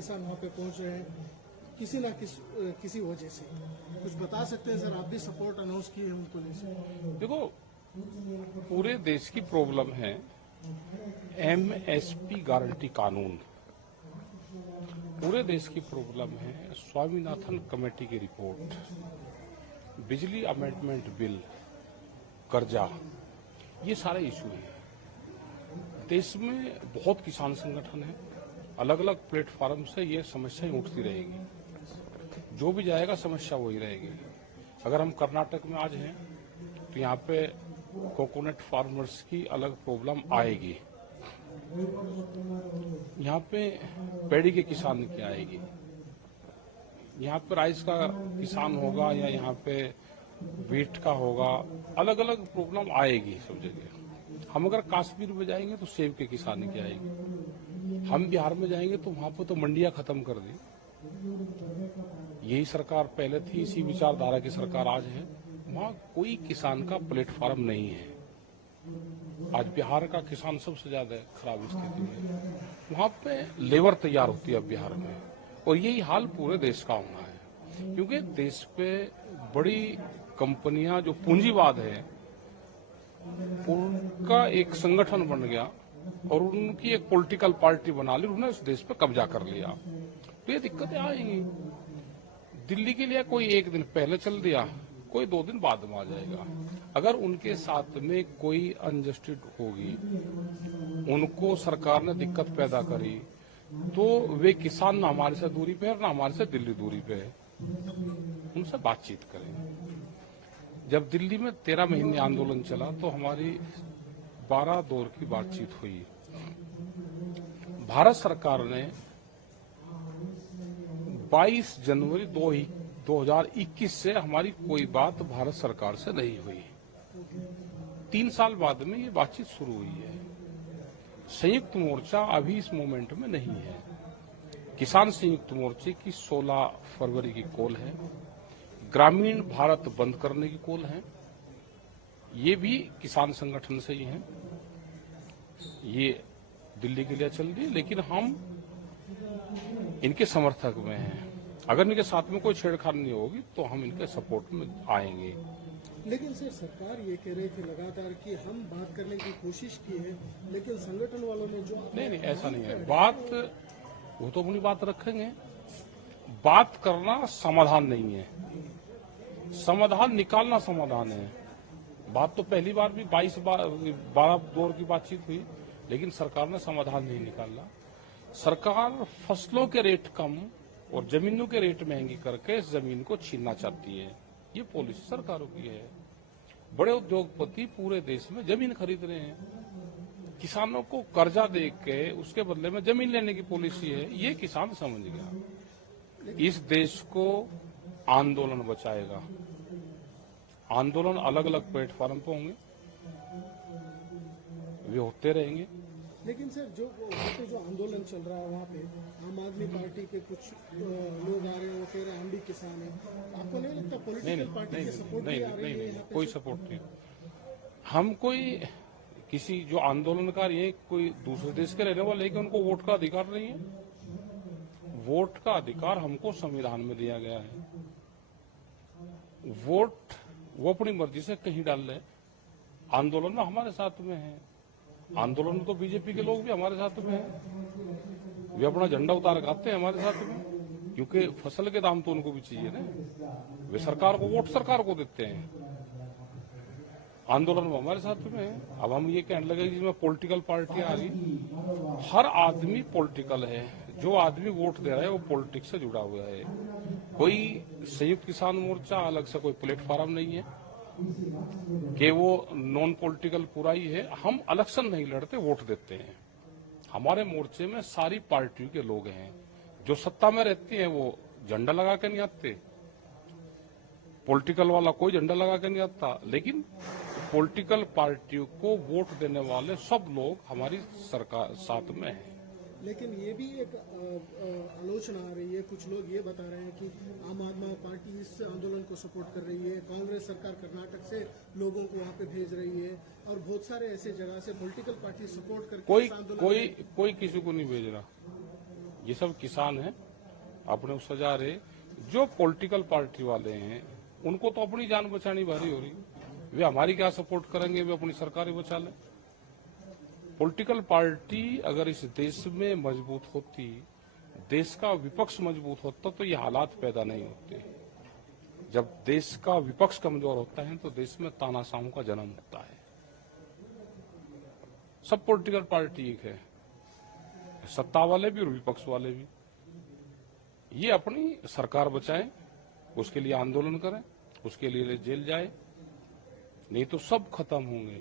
किसान वहाँ पे पहुँच रहे हैं किसी ना किसी वजह से। कुछ बता सकते हैं सर, आप भी सपोर्ट अनाउंस किए हैं उनको लेकर। देखो, पूरे देश की प्रॉब्लम है एमएसपी गारंटी कानून, पूरे देश की प्रॉब्लम है स्वामीनाथन कमेटी की रिपोर्ट, बिजली अमेंडमेंट बिल, कर्जा, ये सारे इशू हैं। देश में बहुत किसान संगठन है, अलग अलग प्लेटफॉर्म से ये समस्याएं उठती रहेगी, जो भी जाएगा समस्या वही रहेगी। अगर हम कर्नाटक में आज हैं तो यहाँ पे कोकोनट फार्मर्स की अलग प्रॉब्लम आएगी, यहाँ पे पेड़ी के किसान की आएगी, यहाँ पे राइस का किसान होगा या यहाँ पे वीट का होगा, अलग अलग प्रॉब्लम आएगी सब जगह। हम अगर कश्मीर में जाएंगे तो सेब के किसान की आएगी, हम बिहार में जाएंगे तो वहां पर तो मंडियां खत्म कर दी। यही सरकार पहले थी, इसी विचारधारा की सरकार आज है, वहां कोई किसान का प्लेटफॉर्म नहीं है। आज बिहार का किसान सबसे ज्यादा खराब स्थिति में, वहां पे लेबर तैयार होती है बिहार में, और यही हाल पूरे देश का होना है, क्योंकि देश पे बड़ी कंपनियां जो पूंजीवाद है उनका एक संगठन बन गया और उनकी एक पॉलिटिकल पार्टी बना ली, उन्होंने इस देश पे कब्जा कर लिया। तो ये दिक्कतें आएंगी। दिल्ली के लिए कोई एक दिन पहले चल दिया, कोई 2 दिन बाद में आ जाएगा। अगर उनके साथ में कोई अनजस्टिस होगी, उनको सरकार ने दिक्कत पैदा करी, तो वे किसान ना हमारे से दूरी पे है ना हमारे से दिल्ली दूरी पे है, उनसे बातचीत करें। जब दिल्ली में 13 महीने आंदोलन चला तो हमारी 12 दौर की बातचीत हुई। भारत सरकार ने 22 जनवरी 2021 से हमारी कोई बात भारत सरकार से नहीं हुई। 3 साल बाद में ये बातचीत शुरू हुई है। संयुक्त मोर्चा अभी इस मोमेंट में नहीं है। किसान संयुक्त मोर्चे की 16 फरवरी की कॉल है, ग्रामीण भारत बंद करने की कॉल है, ये भी किसान संगठन से ही है। ये दिल्ली के लिए चल रही है, लेकिन हम इनके समर्थक में हैं। अगर इनके साथ में कोई छेड़छाड़ नहीं होगी तो हम इनके सपोर्ट में आएंगे। लेकिन सर, सरकार ये कह रही थी लगातार कि हम बात करने की कोशिश की है, लेकिन संगठन वालों ने जो नहीं, ऐसा नहीं है। बात वो तो अपनी बात रखेंगे, बात करना समाधान नहीं है, समाधान निकालना समाधान है। बात तो पहली बार भी 12 दौर की बातचीत हुई, लेकिन सरकार ने समाधान नहीं निकाला। सरकार फसलों के रेट कम और जमीनों के रेट महंगी करके इस जमीन को छीनना चाहती है। ये पॉलिसी सरकारों की है। बड़े उद्योगपति पूरे देश में जमीन खरीद रहे हैं, किसानों को कर्जा दे के उसके बदले में जमीन लेने की पॉलिसी है। ये किसान समझ गया। इस देश को आंदोलन बचाएगा। आंदोलन अलग अलग प्लेटफॉर्म पे होंगे, वे होते रहेंगे। लेकिन सर, जो वहाँ पे जो आंदोलन चल रहा है वहाँ पे आम आदमी पार्टी के कुछ लोग आ रहे हैं, वो कह रहे हैं हम भी किसान हैं। आपको नहीं लगता पॉलिटिकल पार्टी के सपोर्ट भी आ रही है? कोई सपोर्ट नहीं। हम कोई किसी जो आंदोलनकारी है कोई दूसरे देश के रहने वाले, लेकिन उनको वोट का अधिकार नहीं है। वोट का अधिकार हमको संविधान में दिया गया है। वोट वो अपनी मर्जी से कहीं डाल ले। आंदोलन में हमारे साथ में है, आंदोलन में तो बीजेपी के लोग भी हमारे साथ में हैं। वे अपना झंडा उतार खाते हैं हमारे साथ में, क्योंकि फसल के दाम तो उनको भी चाहिए ना। वे सरकार को वोट सरकार को देते हैं। आंदोलन में हमारे साथ में है। अब हम ये कहने लगे जिसमें पॉलिटिकल पार्टी आ रही, हर आदमी पॉलिटिकल है। जो आदमी वोट दे रहा है वो पॉलिटिक्स से जुड़ा हुआ है। कोई संयुक्त किसान मोर्चा अलग से कोई प्लेटफॉर्म नहीं है कि वो नॉन पॉलिटिकल पूरा ही है। हम इलेक्शन नहीं लड़ते, वोट देते हैं। हमारे मोर्चे में सारी पार्टियों के लोग हैं। जो सत्ता में रहती हैं वो झंडा लगा के नहीं आते, पॉलिटिकल वाला कोई झंडा लगा के नहीं आता, लेकिन पॉलिटिकल पार्टियों को वोट देने वाले सब लोग हमारी सरकार साथ में हैं। लेकिन ये भी एक आलोचना आ रही है, कुछ लोग ये बता रहे हैं कि आम आदमी पार्टी इस आंदोलन को सपोर्ट कर रही है, कांग्रेस सरकार कर्नाटक से लोगों को वहाँ पे भेज रही है, और बहुत सारे ऐसे जगह से पॉलिटिकल पार्टी सपोर्ट करके कोई किसी को नहीं भेज रहा। ये सब किसान हैं, अपने को सजा रहे। जो पॉलिटिकल पार्टी वाले हैं उनको तो अपनी जान बचानी भारी हो रही। वे हमारी क्या सपोर्ट करेंगे, वे अपनी सरकारें बचा लें। पॉलिटिकल पार्टी अगर इस देश में मजबूत होती, देश का विपक्ष मजबूत होता, तो ये हालात पैदा नहीं होते। जब देश का विपक्ष कमजोर होता है तो देश में तानाशाहों का जन्म होता है। सब पॉलिटिकल पार्टी एक है, सत्ता वाले भी और विपक्ष वाले भी। ये अपनी सरकार बचाए, उसके लिए आंदोलन करें, उसके लिए जेल जाए, नहीं तो सब खत्म होंगे।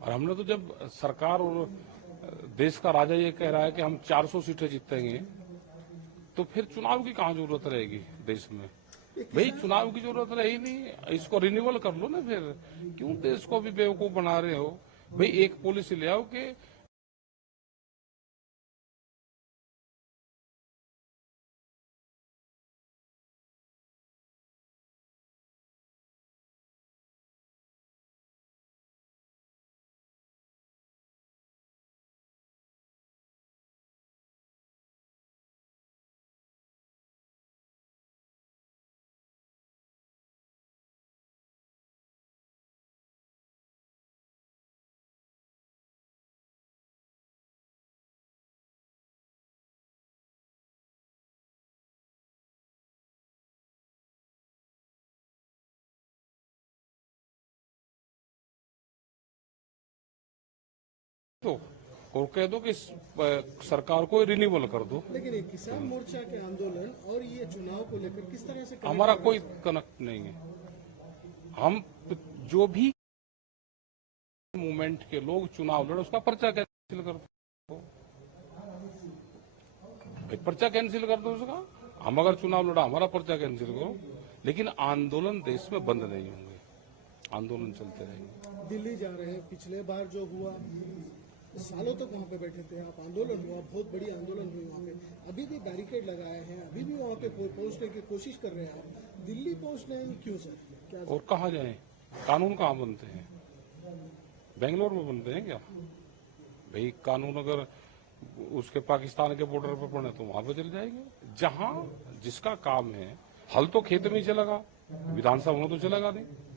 और हमने तो जब सरकार और देश का राजा ये कह रहा है कि हम 400 सीटें जीतेंगे, तो फिर चुनाव की कहां जरूरत रहेगी देश में? भाई चुनाव की जरूरत रही नहीं, इसको रिन्यूअल कर लो ना। फिर क्यों देश को भी बेवकूफ बना रहे हो? भाई एक पॉलिसी ले आओ कि तो और कह दो कि सरकार को रिन्यूअल कर दो। लेकिन ये किसान मोर्चा के आंदोलन और ये चुनाव को लेकर किस तरह से हमारा कोई कनेक्ट नहीं है। हम जो भी मूवमेंट के लोग चुनाव लड़े उसका पर्चा कैंसिल कर दो, पर्चा कैंसिल कर दो उसका। हम अगर चुनाव लड़ा, हमारा पर्चा कैंसिल करो, लेकिन आंदोलन देश में बंद नहीं होंगे, आंदोलन चलते रहेंगे। दिल्ली जा रहे हैं, पिछले बार जो हुआ सालों तक वहाँ पे बैठे थे आप, आंदोलन हुआ, बहुत बड़ी आंदोलन हुई वहाँ पे, अभी भी बैरिकेड लगाए हैं, अभी भी वहाँ पे पहुँचने की कोशिश कर रहे हैं आप। दिल्ली पहुँचने क्यों सर? क्या और कहाँ जाए? कानून कहाँ बनते हैं? बेंगलोर में बनते हैं क्या? भाई कानून अगर उसके पाकिस्तान के बॉर्डर पर पड़े तो वहां पर चले जाएंगे। जहां जिसका काम है, हल तो खेत में ही चलेगा, विधानसभा में तो चलेगा नहीं।